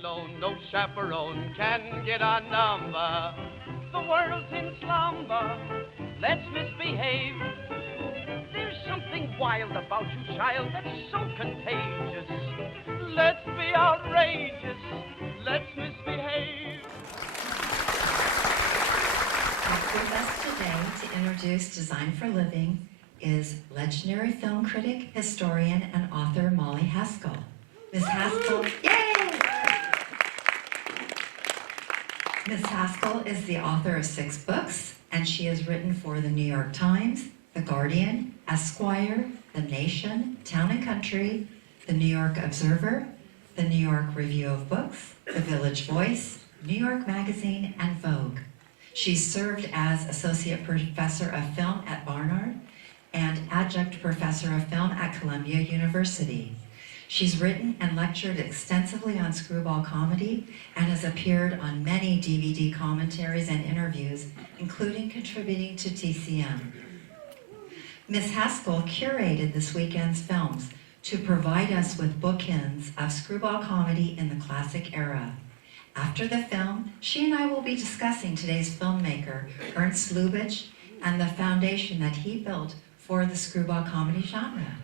alone, no chaperone can get our number. The world's in slumber, let's misbehave. There's something wild about you, child, that's so contagious. Let's be outrageous, let's misbehave. With us today to introduce Design for Living is legendary film critic, historian, and author Molly Haskell. Ms. Haskell, yay! Ms. Haskell is the author of 6 books, and she has written for the New York Times, The Guardian, Esquire, The Nation, Town and Country, The New York Observer, The New York Review of Books, The Village Voice, New York Magazine, and Vogue. She served as Associate Professor of Film at Barnard and Adjunct Professor of Film at Columbia University. She's written and lectured extensively on screwball comedy and has appeared on many DVD commentaries and interviews, including contributing to TCM. Ms. Haskell curated this weekend's films to provide us with bookends of screwball comedy in the classic era. After the film, she and I will be discussing today's filmmaker, Ernst Lubitsch, and the foundation that he built for the screwball comedy genre.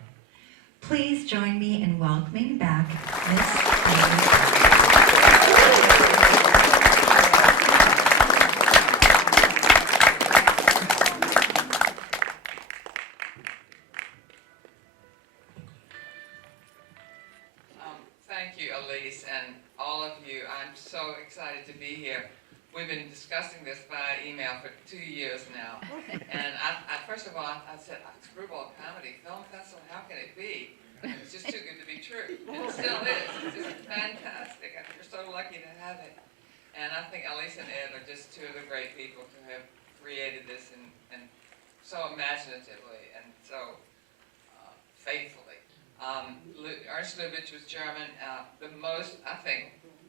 Please join me in welcoming back Ms. Thank you, Aliece, and all of you. I'm so excited to be here. We've been discussing this by email for 2 years now. And first of all, I said, screwball comedy film festival, how can it be? It's just too good to be true. And it still is. It's just fantastic. We're so lucky to have it. And I think Aliece and Ed are just 2 of the great people who have created this and so imaginatively and so faithfully. Ernst Lubitsch was German,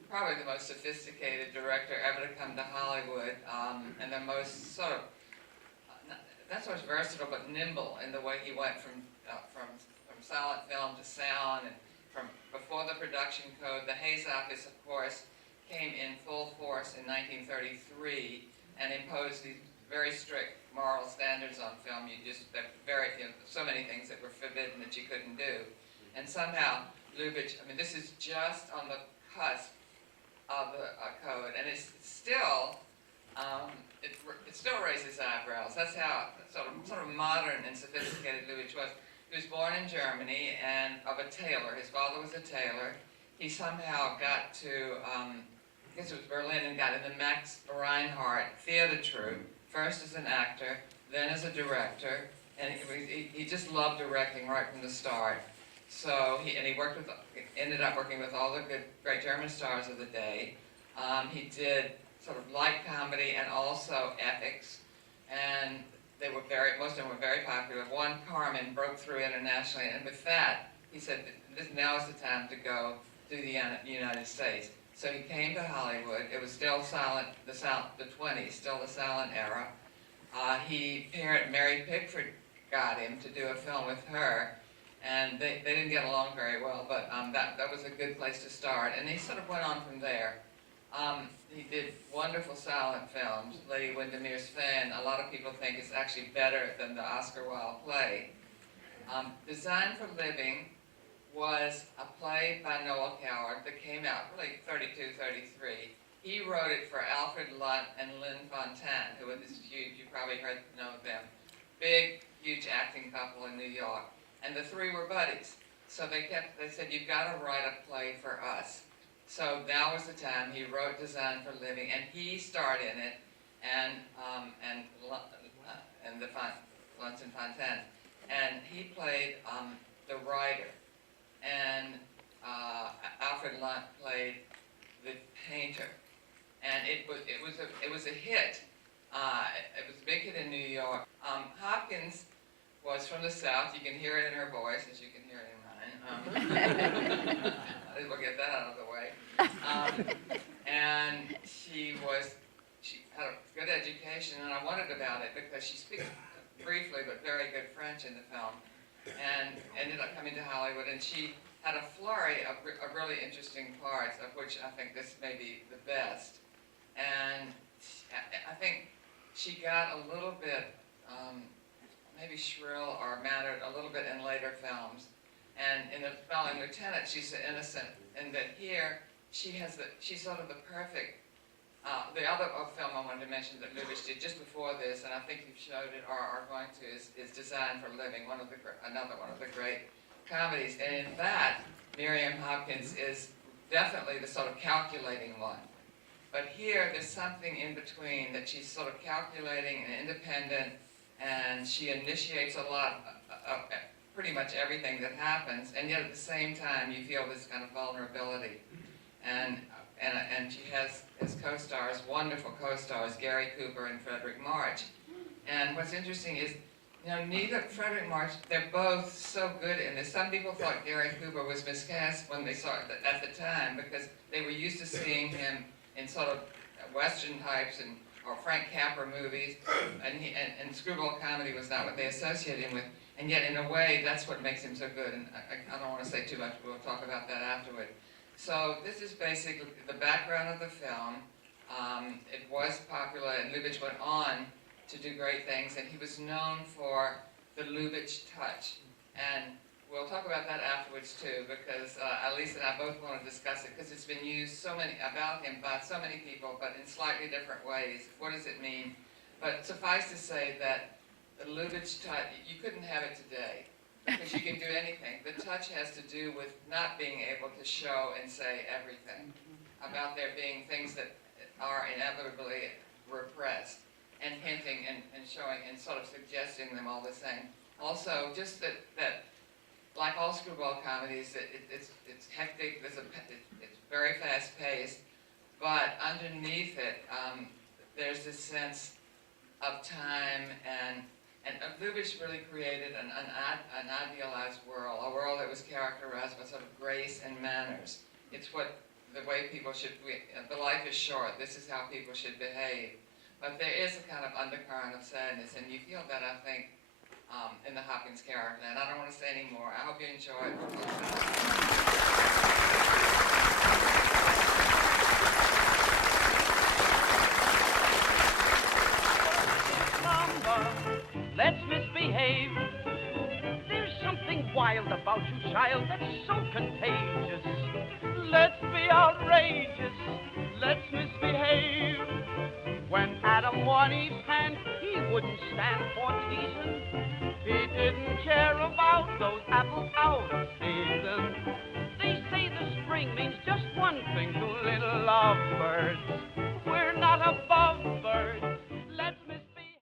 probably the most sophisticated director ever to come to Hollywood, and the most sort of, not so much versatile, but nimble in the way he went from silent film to sound, and from before the production code. The Hayes Office, of course, came in full force in 1933 and imposed these very strict moral standards on film. So many things that were forbidden that you couldn't do. And somehow, Lubitsch, this is just on the cusp of the code, and it's still, it still raises eyebrows. That's how sort of modern and sophisticated Lubitsch was. He was born in Germany and of a tailor. His father was a tailor. He somehow got to, I guess it was Berlin, and got in the Max Reinhardt theater troupe, first as an actor, then as a director, and he just loved directing right from the start. So he ended up working with all the great German stars of the day. He did sort of light comedy and also epics, and most of them were very popular. One, Carmen, broke through internationally, and with that, he said, now is the time to go to the United States. So he came to Hollywood. It was still silent, the 20s, still the silent era. Mary Pickford got him to do a film with her, and they didn't get along very well, but that was a good place to start. And he sort of went on from there. He did wonderful silent films. Lady Windermere's Fan, a lot of people think is actually better than the Oscar Wilde play. Design for Living was a play by Noel Coward that came out really 32, 33. He wrote it for Alfred Lunt and Lynn Fontanne, who were this huge, you probably know them, big, huge acting couple in New York. And the 3 were buddies. So they said, you've got to write a play for us. So now was the time. He wrote Design for Living, and he starred in it, and the Lunt and Fontanne. And he played the writer, and Alfred Lunt played the painter. And it was a hit. It was a big hit in New York. Hopkins was from the South. You can hear it in her voice, as you can hear it in mine. We'll get that out of the way. And she had a good education, and I wondered about it because she speaks briefly but very good French in the film, and ended up coming to Hollywood. And she had a flurry of really interesting parts, of which I think this may be the best. And I think she got a little bit, maybe shrill or mattered a little bit in later films. And in The Smelling Lieutenant, she's innocent, and that here she's sort of the perfect. The other film I wanted to mention that Lubitsch did just before this, and I think you showed it or are going to, is Design for Living, another one of the great comedies. And in that, Miriam Hopkins is definitely the sort of calculating one. But here, there's something in between that she's sort of calculating and independent, and she initiates a lot of pretty much everything that happens, and yet at the same time, you feel this kind of vulnerability. And she has as co-stars, wonderful co-stars, Gary Cooper and Fredric March. And what's interesting is, neither Fredric March, they're both so good in this. Some people thought Gary Cooper was miscast when they saw it at the time, because they were used to seeing him in sort of Western types or Frank Capra movies, and Screwball comedy was not what they associated him with. And yet, in a way, that's what makes him so good. And I don't want to say too much, but we'll talk about that afterward. So this is basically the background of the film. It was popular, and Lubitsch went on to do great things, and he was known for the Lubitsch Touch. And we'll talk about that afterwards too, because Aliece and I both want to discuss it, because it's been used about him by so many people, but in slightly different ways. What does it mean? But suffice to say that the Lubitsch Touch, you couldn't have it today, because you can do anything. The touch has to do with not being able to show and say everything, about there being things that are inevitably repressed, and hinting and showing and sort of suggesting them all the same. Also, just that like all Screwball comedies, it's hectic, it's very fast-paced, but underneath it, there's this sense of time, and Lubitsch really created an idealized world, a world that was characterized by sort of grace and manners. It's the way people should, the life is short, this is how people should behave. But there is a kind of undercurrent of sadness, and you feel that, I think, in the Hopkins character. And I don't want to say any more. I hope you enjoy it. Let's misbehave. There's something wild about you, child, that's so contagious. Let's be outrageous. Let's misbehave. When Adam won Eve's hand, he wouldn't stand for teasing. He didn't care about those apples out of season. They say the spring means just one thing to little lovebirds.